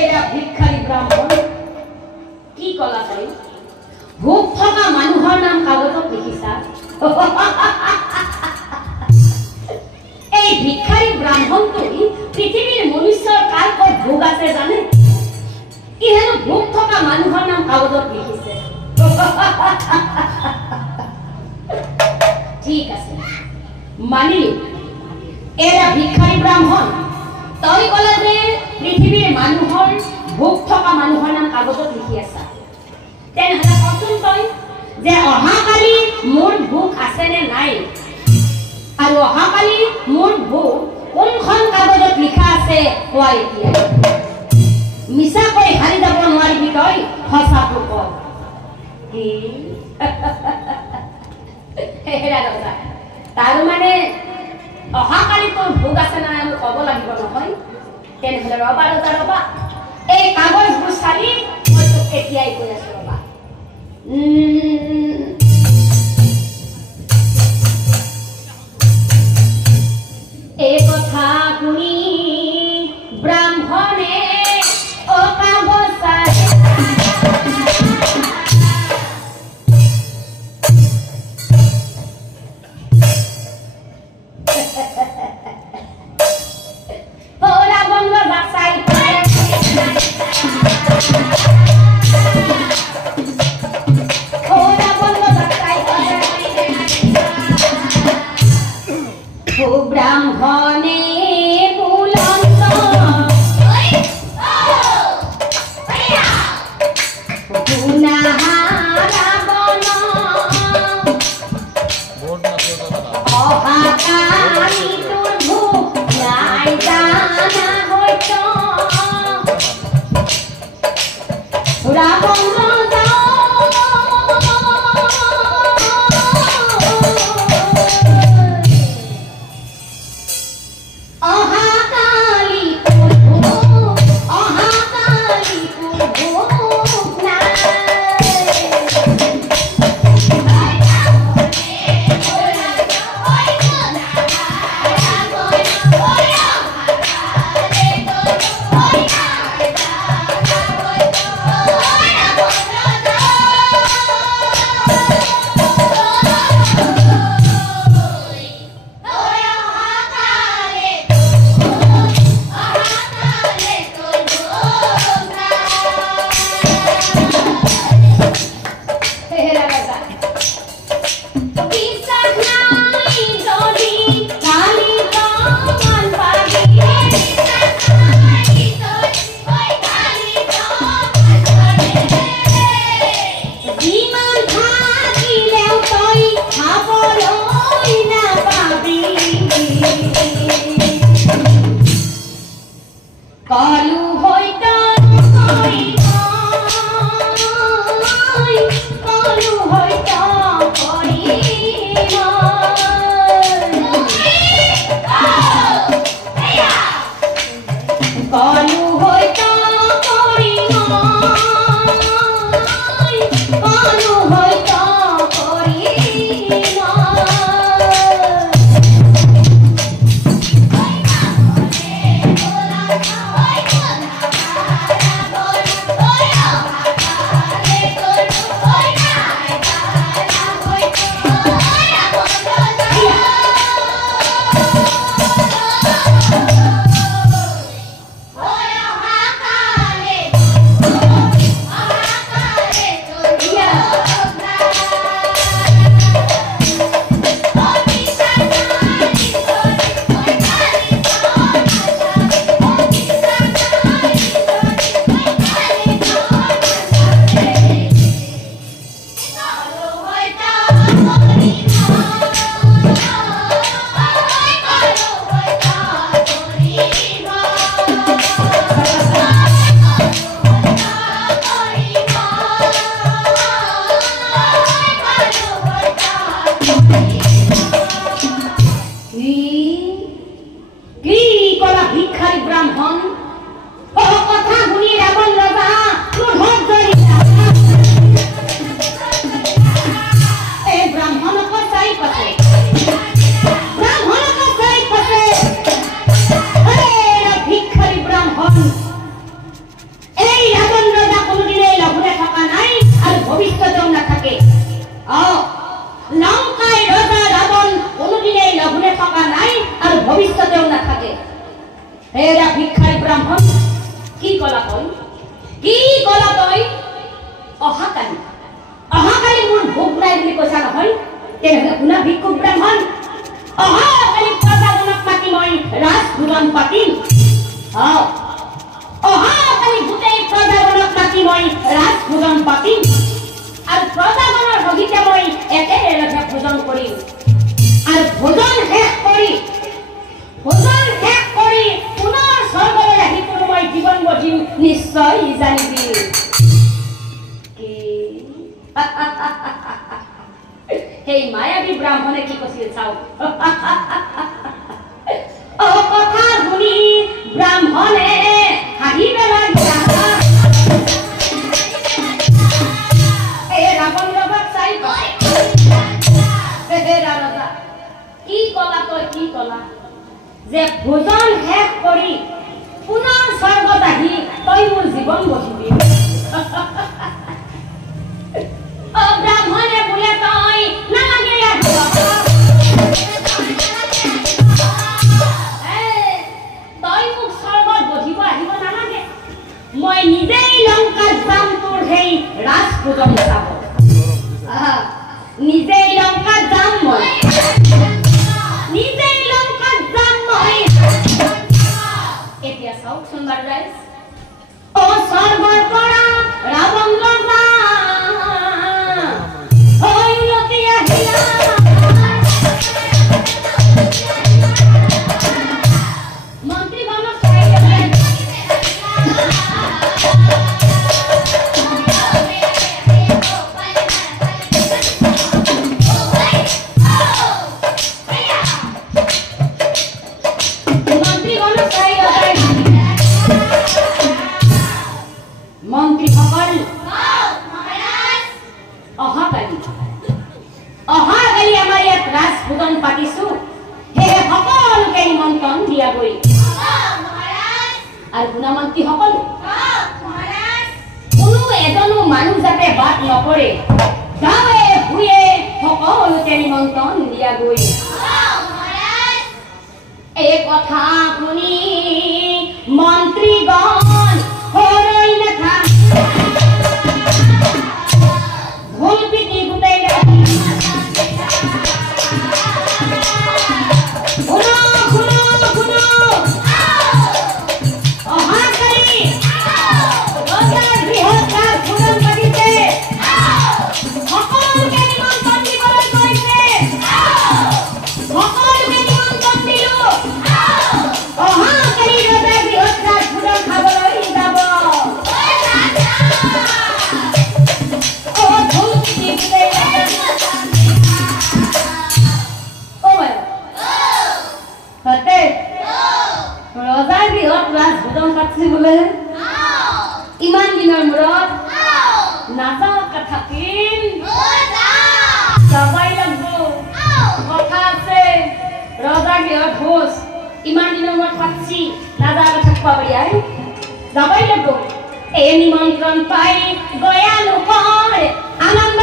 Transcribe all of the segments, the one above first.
এৰা ভিক্ষাৰী ব্ৰাহ্মণ কি কলা তাই ভোগ থকা মানুহৰ নাম কাগজত লিখিছা এই ভিক্ষাৰী ব্ৰাহ্মণটো পৃথিৱীৰ মনুষ্যৰ কাৰ ক'ত ভোগ আছে জানে ই হেনো ভোগ থকা মানুহৰ নাম কাগজত লিখিছে ঠিক আছে মানিলো এৰা ভিক্ষাৰী ব্ৰাহ্মণ তই কলে যে পৃথিৱীৰ মানুহৰ ভোগ থকা মানুহৰ নাম কাগজত লিখি আছা তেনেহলে কচোন তই যে অহাকালি মোৰ ভোগ আছে নে নাই আৰু অহাকালি মোৰ ভোগ কোনখন কাগজত লিখা আছে কোৱা এতিয়া মিছাকৈ হাৰি যাব নোৱাৰিবি তই সঁচাটো ক কি তাৰ মানে অহাকালি তোৰ ভোগ আছে না আমি ক'ব লাগিব নহয় তেনেহলে ৰবা ৰজা ৰবা এই কাগজবোৰ চালি মই তোক এতিয়াই কৈ আছো ৰবা এই কথা শুনি ব্ৰাহ্মণে অ কাগজ ব্ৰাহ্মণে বুলন্দ গুণাহাৰাবন অহাকালি তোৰ ভোগ নাই জানা হইত ৰাবণ কি কলা তই অহাকালি মোৰ ভোক নাই বুলি কৈছা নহয় তেনেহ'লে শুনা ভিক্ষুক ব্ৰাহ্মণ অহাকালি প্ৰজাজনক মাতি মই ৰাজভোজন পাতিম অহাকালি গোটেই প্ৰজাজনক মাতি মই ৰাজভোজন পাতিম আৰু প্ৰজাজনৰ সহিতে মই একেলগে ভোজন কৰিম আৰু ভোজন শেষ কৰি পুনৰ স্বৰ্গলৈ আহি কোনো মই জীৱন গঢ়িম নিশ্চয় জানিবি কি সেই মায়াবী ব্ৰাহ্মণে কি কৈছিল চাওক কথা শুনি ব্ৰাহ্মণে হাঁহিব লাগিল ৰাৱণ ৰজাক চাই ৰজা কি কলা যে ভোজন শেষ কৰি পুনৰ স্বৰ্গত আহি তই মোৰ জীৱন গঢ়িবি ব্ৰাহ্মণে বোলে তই নালাগে তই মোক স্বৰ্গত গঢ়িব আহিব নালাগে মই নিজেই লংকাত যাম তোৰ সেই ৰাজভোজন চাব নিজেই লংকাত যাম মই এতিয়া চাওক সুন্দৰ ৰাইজ স্বৰ্গৰ পৰা ৰাৱণ ৰজা হৈলতি আহিলা মন্ত্ৰীগণক চাই অহাকালি আমাৰ ইয়াত ৰাজভোজন পাতিছো সেয়ে সকলোকে নিমন্ত্ৰণ দিয়া গৈ আৰু গুণমন্ত্ৰী সকলো কোনো এজনো মানুহ যাতে বাদ নপৰে গাঁৱে ভূঞে সকলোকে নিমন্ত্ৰণ দিয়া গৈ এই কথা শুনি মন্ত্ৰীগণ হৰৈ নাথা ঢোল পিটি গোটেই ইমান দিনৰ মূৰত নাযাওঁকে থাকিম যাবাই লাগিব কথা আছে ৰজা গৃহত ভোজ ইমান দিনৰ মূৰত পাতিছি নাযাওঁকে থাকিব পাৰি যাবাই লাগিব এই নিমন্ত্ৰণ পাই গয়া লোকৰ আনন্দ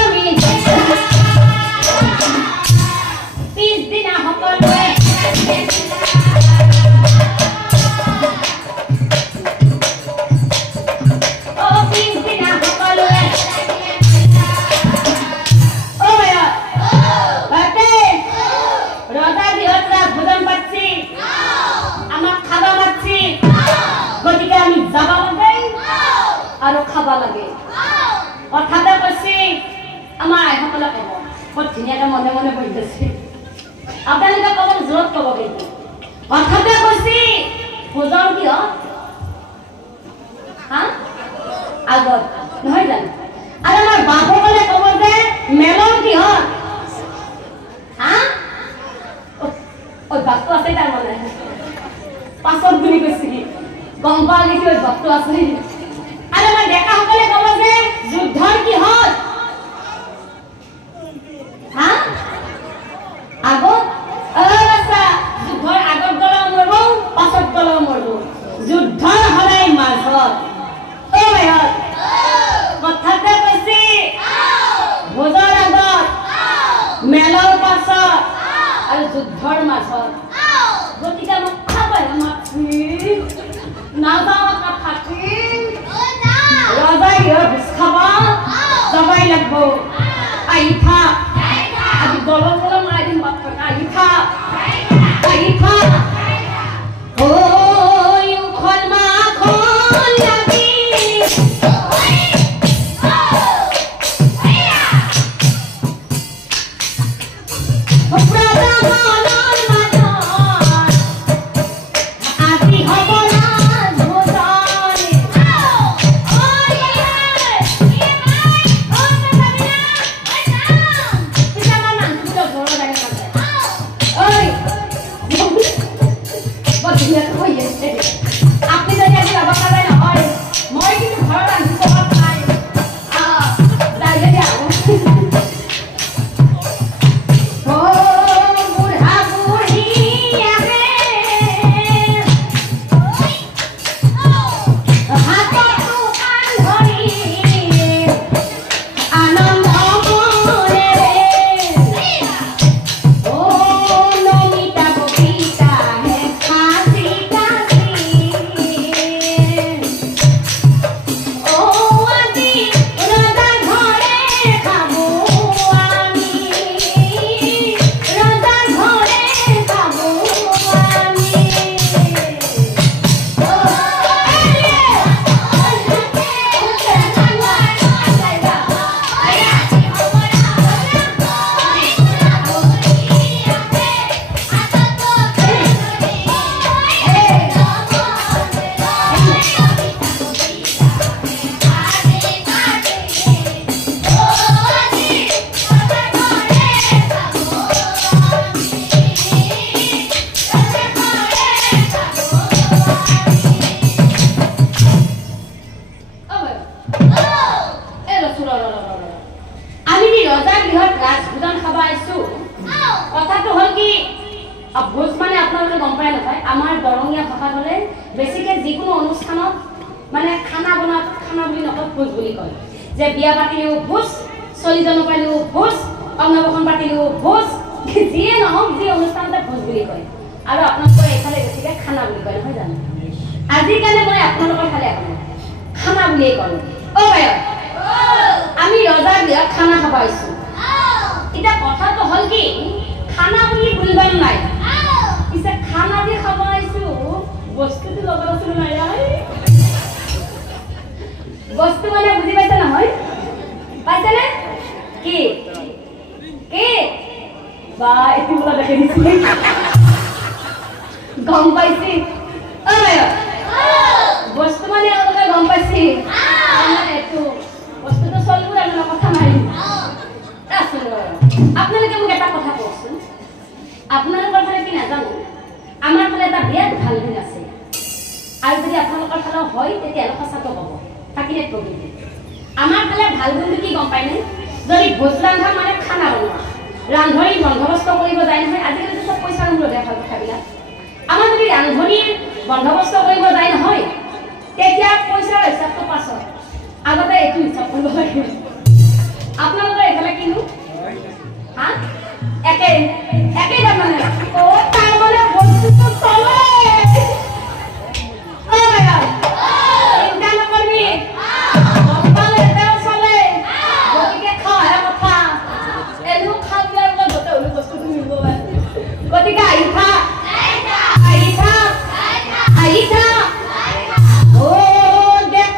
পিছদিনা সকলোৱে আৰু খাবা লাগে কথাতে কৈছি আমাৰ আইসকলে ক'ব বৰ ধুনীয়াকে মনে মনে বহি গৈছে আপোনালোকে ক'ব জোৰত ক'ব কিন্তু কথাতে কৈছি ভোজন কিয় আগত নহয় জানো আৰু আমাৰ বাপসকলে ক'ব যে মেলন কিহত অভ্যাসটো আছে তাৰমানে পাছত বুলি কৈছে গম পোৱা নেকি অভ্যাসটো আছে আৰু আমাৰ ডেকাসকলে ক'ব যে যুদ্ধৰ কিহত আগত যুদ্ধৰ আগত গ'লেও মৰিব পাছত গ'লেও মৰিব যুদ্ধৰ সদায় মাজত কথাতে কৈছে ভোজৰ আগত মেলৰ পাছত আৰু যুদ্ধৰ মাজত গতিকে মোক খাব নাযাওঁ থাকি আহি থাক আজি গৰম গৰম মাৰি দিম বাপেক আহি থাক আহি থাক ঐ উখল মাখল লাগি ভোজ মানে আপোনালোকে গম পায় নাপায় আমাৰ দৰঙীয়া ভাষাত হ'লে বেছিকে যিকোনো অনুষ্ঠানত মানে খানা বনা খানা বুলি নকয় ভোজ বুলি কয় যে বিয়া পাতিলেও ভোজ চলিজন পালেও ভোজ অন্নপ্ৰসন পাতিলেও ভোজ যিয়ে নহওক যি অনুষ্ঠানতে ভোজ বুলি কয় আৰু আপোনালোকৰ এইফালে বেছিকে খানা বুলি কয় নহয় জানো আজিকালি মই আপোনালোকৰ ফালে খানা বুলিয়ে কওঁ অ বাই আমি ৰজাৰ বিয়াত খানা খাব আহিছো এটা কথাটো হ'ল কি খানা বুলি বুলিব নাই পিছে খানা দি খাব আহিছো বস্তুটো লগত আছে নাই বস্তু মানে বুজি পাইছে নহয় পাইছে নে কি কি বা এটি বলা দেখে দিছি গম পাইছি ও বস্তু মানে অলপ গম পাইছি মানে এটো বস্তুটো চলবো আমি কথা নাই আপোনালোকে মোক এটা কথা কওকচোন আপোনালোকৰ ফালে কি নাজানো আমাৰ ফালে এটা বিৰাট ভাল দিন আছে আৰু যদি আপোনালোকৰ ফালে হয় তেতিয়াহ'লে সঁচাটো ক'ব থাকিলে ক'ব আমাৰ ফালে ভাল দিন কি গম পায়নে যদি ভোজ ৰান্ধা মানে খানা বনোৱা ৰান্ধনি বন্দবস্ত কৰিব যায় নহয় আজিকালি চব পইচাৰ মূলতে ভাল কথাবিলাক আমাৰ যদি ৰান্ধনিৰ বন্দবস্ত কৰিব যায় নহয় তেতিয়া পইচাৰ হিচাপটো পাছত আগতে এইটো হিচাপ কৰিব লাগিব আপোনালোকৰ এইফালে কিনো হা একে একে মানে ও তাৰ মানে বস্তুটো চলে ও ভাই চিন্তা নকৰিবি মানে এটাও চলে গতিকে খাওয়া কথা এনো খাবলে গোটে ওলি বস্তুটো মিলিব গতিকে আহি থাক আহি থাক আহি থাক ও দেখ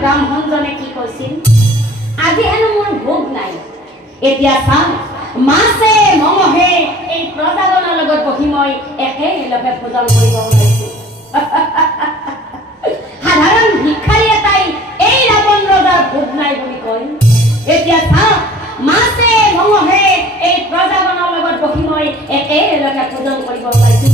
ব্ৰাহ্মণজনে কি কৈছিল আজি হেনো মোৰ ভোগ নাই এতিয়া চাম মাছে মঙহে এই প্ৰজাজনৰ লগত বহি মই একেলগে ভোজন কৰিব ওলাইছো সাধাৰণ ভিক্ষাৰী এটাই এই ৰাৱণ ৰজাৰ ভোগ নাই বুলি কয় এতিয়া চাম মাছে মঙহে এই প্ৰজাজনৰ লগত বহি মই একেলগে ভোজন কৰিব ওলাইছো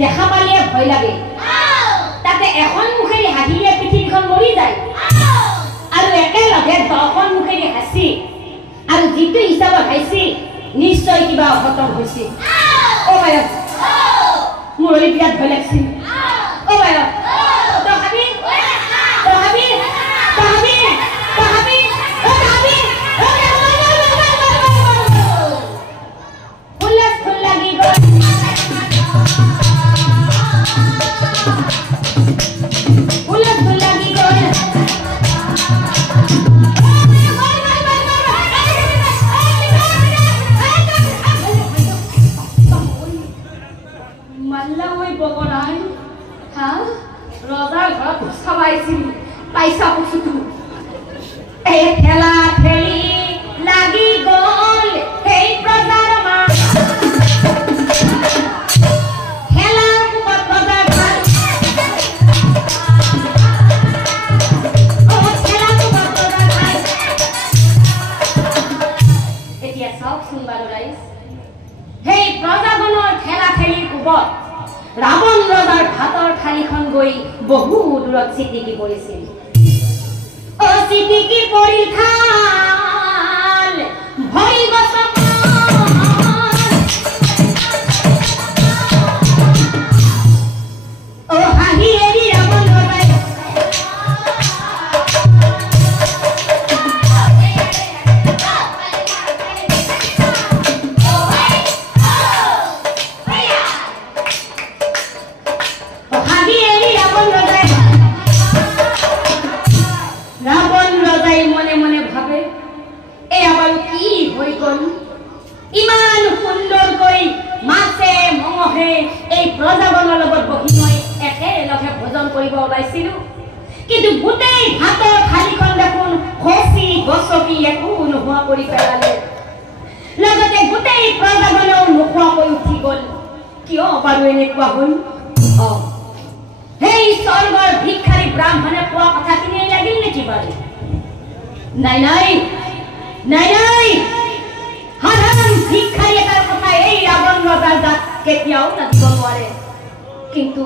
দেখা পালে ভয় লাগে তাতে এখন মুখেৰে হাঁহিলে পৃথিৱীখন মৰি যায় আৰু একেলগে দহখন মুখেৰে হাসি আৰু যিটো হিচাপত হাসি নিশ্চয় কিবা অঘটন হৈছে ও ভাই মোৰ বিৰাট ভয় লাগিছিল ও ভাই ৰজাৰ ঘৰত সবাইছিল পাইছা বস্তুটো এই ঠেলা ঠেলি লাগি গল সেই প্ৰজাৰ মা ঠেলা কুপত প্ৰজাৰ ঘৰ ঠেলা কুপত প্ৰজাৰ ঘৰ এতিয়া চাওকচোন বাৰু ৰাইজ সেই প্ৰজাজনৰ ঠেলা ঠেলিৰ কুপত ৰাৱণ ৰজাৰ ভাতৰ থালিখন গৈ বহু দূৰত চিটিকি পৰিছিল অ চিটিকি পৰিল থাল ভৰি গছক অ হাঁহি এৰি ৰাৱণ ৰজাই মনে মনে ভাবে এই আবাৰ কি হই গল ইমান সুন্দৰকৈ মাছে মঙহে এই প্ৰজাজনৰ লগত বহি মই একেলগে ভোজন কৰিব ওলাইছিলো কিন্তু গোটেই ভাতৰ থালিখন দেখোন খচি গছকি একো নোহোৱা কৰি পেলালে লগতে গোটেই প্ৰজাজনেও নোখোৱাকৈ উঠি গল কিয় বাৰু এনেকুৱা হল সেই স্বৰ্গৰ ভিক্ষাৰী ব্ৰাহ্মণে কোৱা কথাখিনি লাগিল নেকি বাৰু নাই নাই নাই নাই সাধাৰণ ভিক্ষাৰী এটাৰ কথা এই ৰাৱণ ৰজাৰ গাত কেতিয়াও লাগিব নোৱাৰে কিন্তু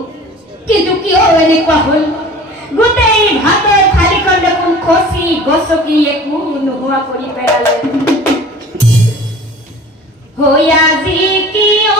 কিন্তু কিয় এনেকুৱা হ'ল গোটেই ভাতৰ থালিখন দেখোন খচি গছকি একো নোহোৱা কৰি পেলালে হৈ আজি কিয়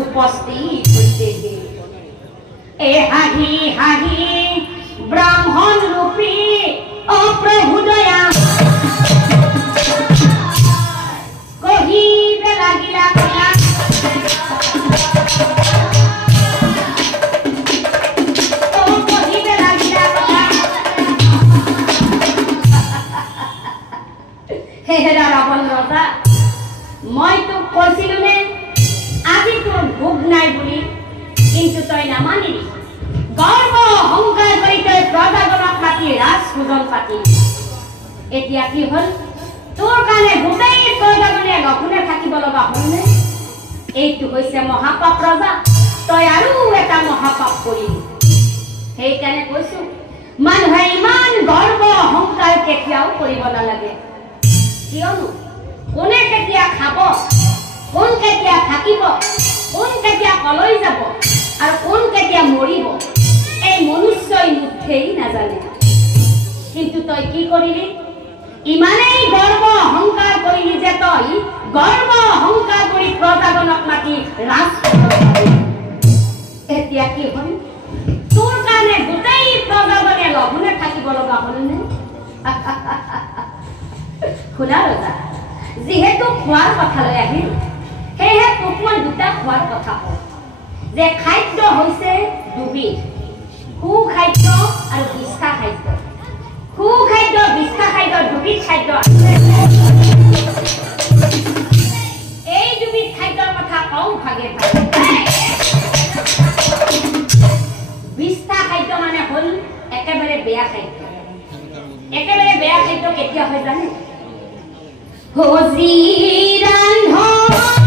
উপস্থিত হইতেছে এ হাহি হাহি ব্রাহ্মণ রূপী ও প্রভু দয়া কহিবে লাগিলা কথা ও কহিবে লাগিলা কথা হে হেরা রাবণ রজা মই তোক কৈছিলো নে আজি তোর ভোগ নাই বলি কিন্তু তই নামানিলি গর্ব অহংকার কৰি তই প্ৰজাজনক মাতি ৰাজ পূজন পাতি এতিয়া কি হল তোৰ কাৰণে গোটেই প্ৰজাজনে লঘোনে থাকিব লগা হলনে এইটো হৈছে মহাপাপ ৰজা তই আৰু এটা মহাপাপ কৰিলি সেইকাৰণে কৈছো মানুহে ইমান গৰ্ব অহংকাৰ কেতিয়াও কৰিব নালাগে কিয়নো কোনে কেতিয়া খাব কোন কেতিয়া থাকিব কোন কেতিয়া কলৈ যাব আৰু কোন কেতিয়া মৰিব এই মনুষ্যই মুঠেই নাজানে কিন্তু তই কি কৰিলি ইমানেই গৰ্ব অহংকাৰ কৰিলি যে তই গৰ্ব অহংকাৰ কৰি প্ৰজাজনক মাতি ৰাজ এতিয়া কি হ'ল তোৰ কাৰণে গোটেই প্ৰজাজনে লঘোনে থাকিব লগা হলনে শুনা ৰজা যিহেতু খোৱাৰ কথালৈ আহিল সেয়েহে তোক মই দুটা খোৱাৰ কথা কওঁ যে খাদ্য হৈছে দুবিধ সুখাদ্য আৰু বিষ্ঠা খাদ্য সুখাদ্য বিষ্ঠা খাদ্য দুবিধ খাদ্য আছে এই দুবিধ খাদ্যৰ কথা কওঁ ভাগে ভাগে বিষ্ঠা খাদ্য মানে হ'ল একেবাৰে বেয়া খাদ্য একেবাৰে বেয়া খাদ্য কেতিয়া হয় জানে হজি ৰান্ধনি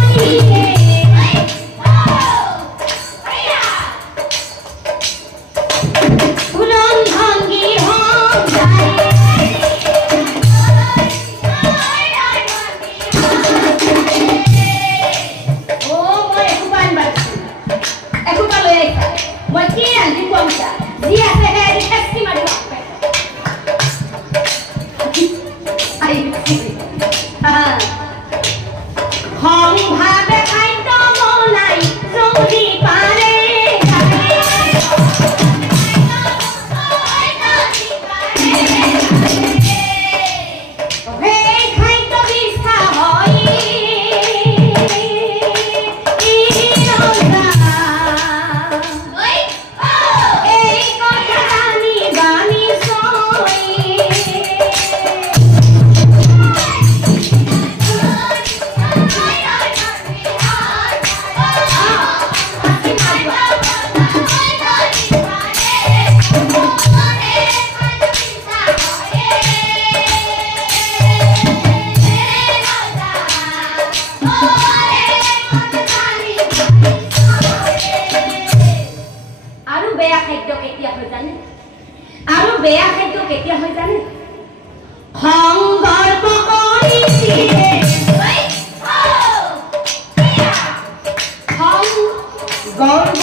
গৰ্ব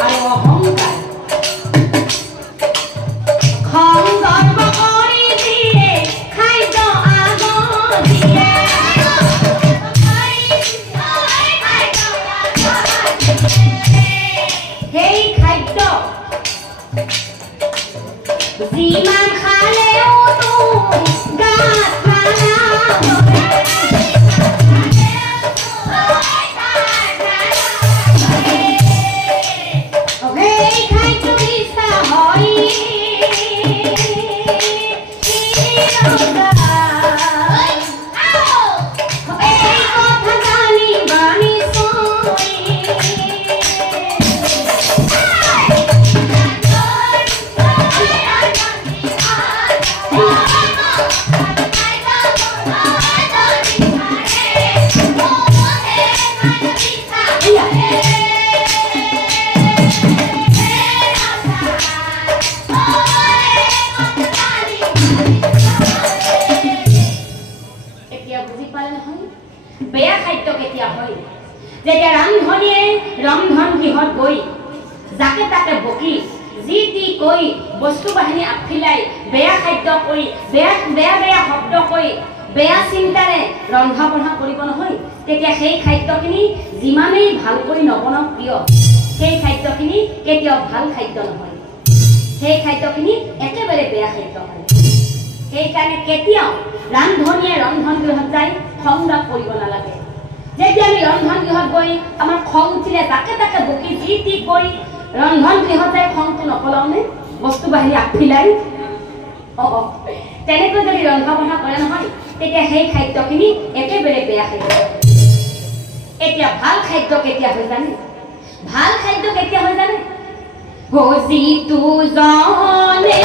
আৰু অহংকাৰ খং গৰ্ব কৰি দিয়ে খাদ্য আগত দিয়ে সেই খাদ্য যিমান খালেও তো গাত বেয়া খাদ্য কেতিয়া হয় যেতিয়া ৰান্ধনীয়ে ৰন্ধন গৃহত গৈ যাকে তাকে বকি যি টি কৈ বস্তু বাহিনী আফিলাই বেয়া খাদ্য কৰি বেয়া শব্দ কৈ বেয়া চিন্তাৰে ৰন্ধা বঢ়া কৰিব নহয় তেতিয়া সেই খাদ্যখিনি যিমানেই ভাল কৰি নবনাওক প্ৰিয় সেই খাদ্যখিনি কেতিয়াও ভাল খাদ্য নহয় সেই খাদ্যখিনি একেবাৰে বেয়া খাদ্য হয় সেইকাৰণে কেতিয়াও ৰান্ধনীয়ে ৰন্ধন গৃহত যায় খং-ৰাগ কৰিব নালাগে যেতিয়া আমি ৰন্ধন গৃহত গৈ আমাৰ খং উঠিলে তাকে তাকে বকি যি টি কৈ ৰন্ধন গৃহত যায় খংটো নপলাওনে বস্তু বাহিনী আফিলাই তেনেকৈ যদি ৰন্ধা বঢ়া কৰে নহয় তেতিয়া সেই খাদ্যখিনি একেবাৰে বেয়া খাদ্য এতিয়া ভাল খাদ্য কেতিয়া হৈ জানে ভাল খাদ্য কেতিয়া হৈ জানে যিটো জনে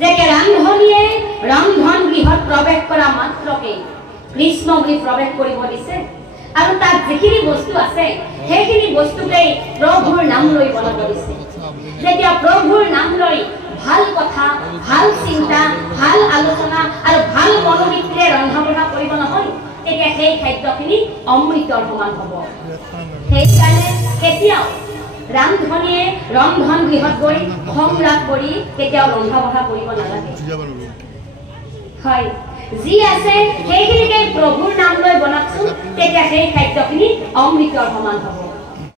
যেতিয়া ৰান্ধনীয়ে ৰন্ধন গৃহত প্ৰৱেশ কৰা মাত্ৰকে কৃষ্ণ বুলি প্ৰৱেশ কৰিব দিছে আৰু তাত যিখিনি বস্তু আছে সেইখিনি বস্তুকেই প্ৰভুৰ নাম লৈ বনাব দিছে। যেতিয়া প্ৰভুৰ নাম লৈ ভাল কথা, ভাল চিন্তা, ভাল আলোচনা আৰু ভাল মনোবৃত্তিৰে ৰন্ধা বঢ়া কৰিব নহয়, তেতিয়া সেই খাদ্যখিনি অমৃতৰ সমান হ'ব। সেইকাৰণে কেতিয়াও ৰান্ধনীয়ে ৰন্ধন গৃহত গৈ সংৰাগ কৰি কেতিয়াও ৰন্ধা বঢ়া কৰিব নালাগে। হয়, যি আছে সেইখিনিকে প্ৰভুৰ নাম লৈ বনাওকচোন, তেতিয়া সেই খাদ্যখিনি অমৃতৰ সমান হ'ব।